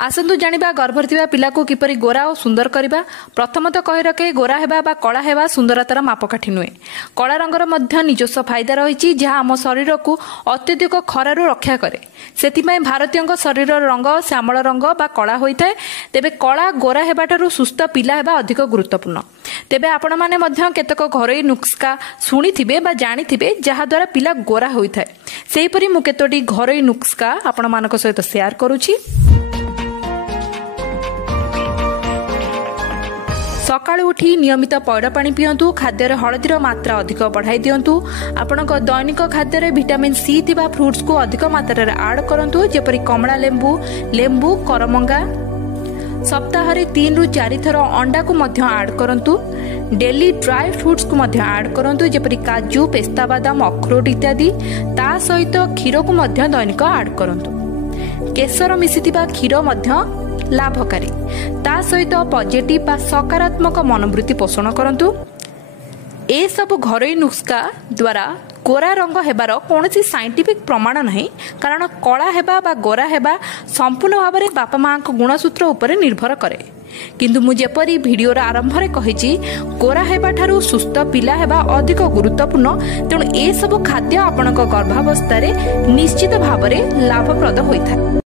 आसतु जानिबा गर्भरे थिबा पिला को किपरि गोरा और सुंदर करिबा। प्रथमतः कहि रखे गोरा हेबा बा कला हेबा सुंदरतार मापकाठी नुहे। कला रंगर मध्य निजस्व फायदा रही जहाँ आम शरीर को अत्यधिक खरारु रक्षा करे। सेतिपय भारतीय शरीर रंग श्यामल रंग बा कला होइथाय। तेबे कला गोरा हेबाटारु सुस्थ पिला हेबा अधिक गुरुत्वपूर्ण। तेबे आपण माने मध्य केतक घरोई नुस्खा शुणिथिबे बा जानिथिबे जहा द्वारा पिला गोरा होइथाय। सेहिपरि मु केतोटी घरोई नुस्खा आपण मानक सहित शेयर करूछि। सकाळु उठी नियमित पैड पानी पियंतु। खाद्य हलदीर मात्रा अधिक बढ़ाई दियंतु। आपणक दैनिक खाद्य विटामिन सी थिबा फ्रुट्स को अधिक मात्रा रे ऐड करंतु, जेपरि कमला लेंबू, लेंबू, करमंगा। सप्ताह रे 3 रु 4 थर अंडा को मध्य ऐड करंतु। डेली ड्राई फ्रुट्स को मध्य ऐड करंतु, जेपरि काजू, पेस्ता बादाम, अखरोट इत्यादि। ता सहित क्षीर को मध्य दैनिक ऐड करंतु। केसर मिसिथिबा क्षीर मध्य लाभकारी। ता सहित पॉजिटिव बा सकारात्मक मनोवृत्ति पोषण करंतु। ए सब घरोई नुस्खा द्वारा गोरा रंग हेबार कौनसी साइंटिफिक प्रमाण नहीं, कारण कला हेबा बा गोरा हेबा संपूर्ण भाव में बापा माँ गुणसूत्र उपरे निर्भर करे। किंतु मु जेपरी वीडियोर आरंभ रे कहिछि, गोरा हेबा ठारू सुस्थ पिला हेबा अधिक गुरुत्वपूर्ण। तेणु ए सब खाद्य आपणक गर्भावस्था रे निश्चित भाव में लाभप्रद होइथाय।